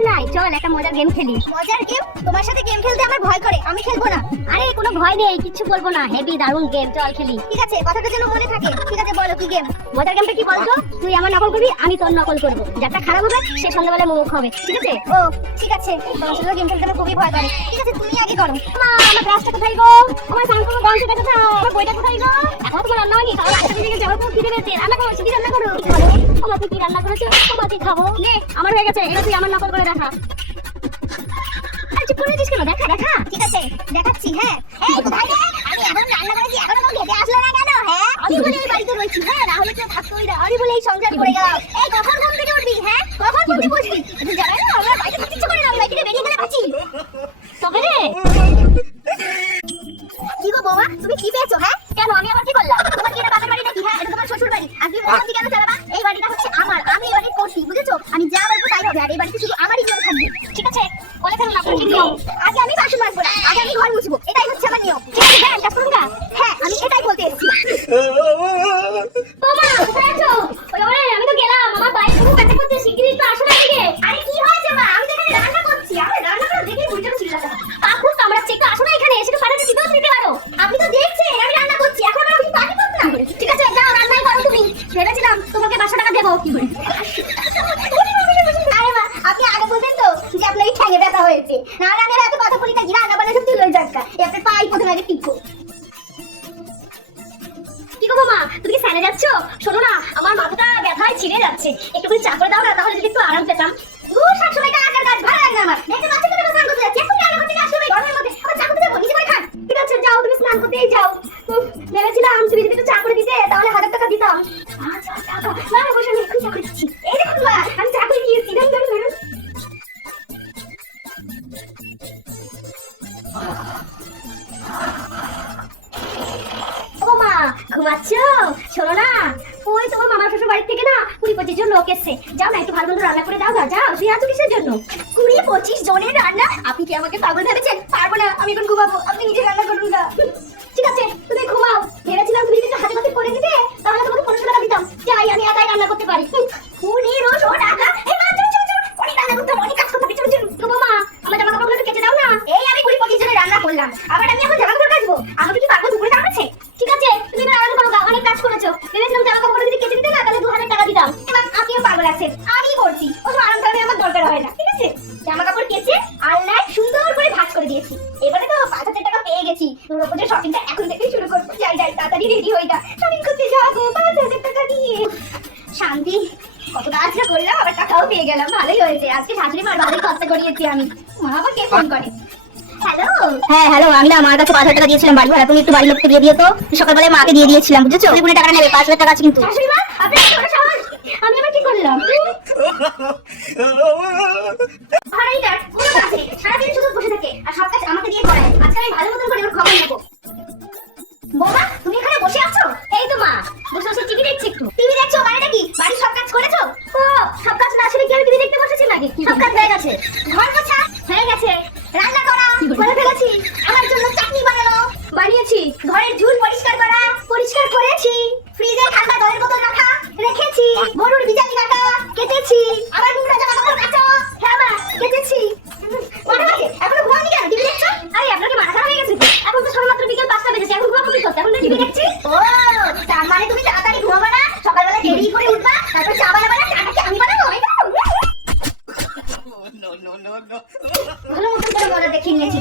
নাই, চল একটা মজার গেম খেলি। মজার গেম? তোমার সাথে গেম খেলতে আমার ভয় করে, আমি খেলবো না। আরে কোনো ভয় নেই, কিচ্ছু বলবো না, হেভি দারুণ গেম, চল খেলি। ঠিক আছে, কথাটা যেন মনে থাকে। ঠিক আছে, বলো কি গেম? মজার গেমটা কি বলতো? তুই আমার নকল করবি, আমি তোর নকল করবো। যারটা খারাপ হবে সে সন্ধ্যাবেলা মুখ হবে, ঠিক আছে? ও ঠিক আছে, তোমার সাথে গেম খেলতে আমার খুবই ভয় করে। ঠিক আছে, তুমি আগে করো। মা, আমার গ্লাসটা কোথায় গো? আমার সানকো গন্ধটা কোথায়? আমার বইটা কোথায় গো? এখন তোমার রান্না হয়নি, তাহলে আজকে দিকে যাওয়ার পর খিদে পেয়েছে। রান্না করো, কি রান্না করো? আমাকে কি রান্না করেছো? আমাকে খাবো। নে, আমার হয়ে গেছে, এবার তুই আমার নকল করে দেখা। চুপ করে দিস কেন? দেখা দেখা। ঠিক আছে, দেখাচ্ছি। হ্যাঁ, এই কোথায় রে? আমি এখন রান্না করেছি, এখনো তো খেতে আসলো না কেন? হ্যাঁ, আমি বলে এই বাড়িতে রয়েছি। হ্যাঁ, না হলে কেউ থাকতোই না। আমি বলে এই সংসার করে গেলাম। এই কখন ঘুম থেকে উঠবি? হ্যাঁ, কখন উঠে বসবি? তুই জানাই না, আমরা বাড়িতে থাকতে ইচ্ছে করে না, আমি বাইরে বেরিয়ে গেলে বাঁচি। তবে রে, কি গো বৌমা, তুমি কি পেয়েছো? হ্যাঁ, কেন আমি আবার কি করলাম? তোমার কি এটা বাপের বাড়ি নাকি? হ্যাঁ, এটা তোমার শ্বশুর বাড়ি। আজকে বৌমা কেন চালাবা? এই বাড়িটা হচ্ছে আমার, আমি এই বাড়ির কোঠি, বুঝেছো? আমি যা বলবো তাই হবে, আর এই বাড়িতে শুধু আমারই নিয়ম থাকবে। ঠিক আছে, বলে ফেলুন আপনার কি নিয়ম। আগে আমি বাসন মাজবো না, আগে আমি ঘর মুছবো, এটাই হচ্ছে আমার নিয়ম। ঠিক আছে, যান কাজ করুন না। হ্যাঁ, আমি এটাই বলতে এসেছি। মামা কোথায় আছো? ওরে আমি তো গেলাম, আমার বাইরে খুব ব্যথা করছে, শিগগিরই একটু আসো না এদিকে। আরে কি হয়েছে মা? আমি তো এখানে রান্না করছি, আমার রান্না করা দেখেই বুঝতে চিল্লাতে। কাকু কামড়াচ্ছে, একটু আসো না এখানে, এসে একটু পাঠাতে দিতেও দিতে পারো। আপনি তো দেখছেন আমি রান্না করছি, এখন আমি পানি করতাম। ঠিক আছে, যাও রান্নাই করো তুমি। ভেবেছিলাম তোমাকে 500 টাকা দেবো। কি করে? আরে মা, আপনি আগে বলতেন তো যে আপনার এই ঠ্যাঙে ব্যথা হয়েছে। না না, আমি এত কথা বলি না, রান্না বান্না সব তুই লই যাক্কা। এই আপনার পাই প্রথমে আগে টিপো। কি গো মামা, তুমি কি স্যানে যাচ্ছ? শোনো না, আমার মাথাটা ব্যথায় ছিঁড়ে যাচ্ছে, একটু করে চা করে দাও না, তাহলে যদি একটু আরাম পেতাম। সব সময় কাজ কাজ ভালো লাগে না আমার। দেখতে পাচ্ছেন তো স্নান করতে যাচ্ছি, এখন রান্না করতে আসলে ওই গরমের মধ্যে আবার চা করতে যাবো, নিজে করে খান। ঠিক আছে, যাও তুমি স্নান করতেই যাও। ভেবেছিলাম তুমি যদি একটু চা করে দিতে তাহলে 1000 টাকা দিতাম। আচ্ছা আচ্ছা, না বসে আমি এখন চা করে দিচ্ছি। এই দেখুন মা, আমি চা করে দিয়েছি। ধরুন ধরুন ধরুন। ও মা, ঘুমাচ্ছো? শোনো না, ওই তোমার মামার শ্বশুর বাড়ি থেকে না 20-25 জন লোক এসছে, যাও না একটু ভালো মন্দ রান্না করে দাও না, যাও। শুয়ে আছো কিসের জন্য? 20-25 জনের রান্না? আপনি কি আমাকে পাগল ভেবেছেন? পারবো না, আমি এখন ঘুমাবো, আপনি নিজে রান্না করুন না। ঠিক আছে, তুমি ঘুমাও। ভেবেছিলাম তুমি যদি হাতে হাতে করে দিতে তাহলে তোমাকে 1500 টাকা দিতাম। যাই, আমি একাই রান্না করতে পারি। 1500 টাকা? এই মা, চল চল চল, অনেক রান্না করতে হবে, অনেক কাজ করতে হবে, চল চল। তো মা, আমার জামা কাপড়গুলো কেচে দাও না। এই আমি 20-25 জনের রান্না করলাম, আবার আমি এখন জামা কাপড় কাচবো? আমাকে কি পাগল দুপুরে কামড়েছে? ঠিক আছে, তুমি এবার আরাম করো গা, অনেক কাজ করেছো। ভেবেছিলাম জামা কাপড় যদি কেচে দিতে না তাহলে 2000 টাকা দিতাম। এবার আপনিও পাগল আছেন, আমি করছি, ওসব আরাম করার আমার দরকার হয় না। ঠিক আছে, জামা কাপড় কেচে আলনায় সুন্দর করে ভাঁজ করে দিয়েছি। এবারে তো 5000 টাকা পেয়ে গেছি, দুর্গাপূজার শপিংটা এখন থেকেই শুরু করবো। যাই যাই, তাড়াতাড়ি রেডি হয়ে যা, শপিং করতে যাবো 5000 টাকা দিয়ে। শান্তি, কত কাজ না করলাম, আবার টাকাও পেয়ে গেলাম, ভালোই হয়েছে। আজকে শাশুড়ি মার ভালোই খরচা করিয়েছি আমি। মা আবার কে ফোন করে? হ্যালো। হ্যাঁ হ্যালো, আমি না মার কাছে 5000 টাকা দিয়েছিলাম বাড়ি ভাড়া, তুমি একটু বাড়ি লোককে দিয়ে দিও তো। সকালবেলায় মাকে দিয়ে দিয়েছিলাম, বুঝেছো? তুমি টাকা নেবে, 5000 টাকা আছে কিন্তু। শাশুড়ি মা, আপনি এত বড় সাহস! আমি আবার কি করলাম? ভাড়াই কাজ, কোনো কাজে সারাদিন শুধু বসে থাকে আর সব কাজ আমাকে দিয়ে করায়। আজকে আমি ভালো মতন করে ওর খবর নেবো। বৌমা, তুমি এখানে বসে আছো? এই তো মা, বসে বসে টিভি দেখছি একটু। টিভি দেখছো মানেটা কি? বাড়ির সব কাজ করেছো? ও, সব কাজ না আসলে কি আমি টিভি দেখতে বসেছি নাকি? সব কাজ হয়ে গেছে। ঘর মোছা হয়ে গেছে, রান্না করা করে ফেলেছি, আমার জন্য চাটনি বানানো বানিয়েছি। ঘরের ঝুল পরিষ্কার করা পরিষ্কার করেছি, ফ্রিজে ঠান্ডা জলের বোতল রাখা রেখেছি, গরুর বিজালি কাটা কেটেছি, আবার নোংরা জামা কাপড় কাচা, হ্যাঁ মা কেটেছি। মনে আছে এখনো ঘুমাওনি কেন? টিভি দেখছো? আরে আপনার কি মাথা খারাপ হয়ে গেছে? এখন তো সবেমাত্র বিকেল 5টা বেজেছে, এখন ঘুমাবো কি করতে? এখন তো টিভি দেখছি। ও, তার মানে তুমি তাড়াতাড়ি ঘুমাবে না, সকালবেলা দেরি করে উঠবা, তারপর চা বানাবে না, চাটা কি আমি বানাবো? ভালো মতন ভালো মতন করে মজা দেখিয়ে নিয়েছি।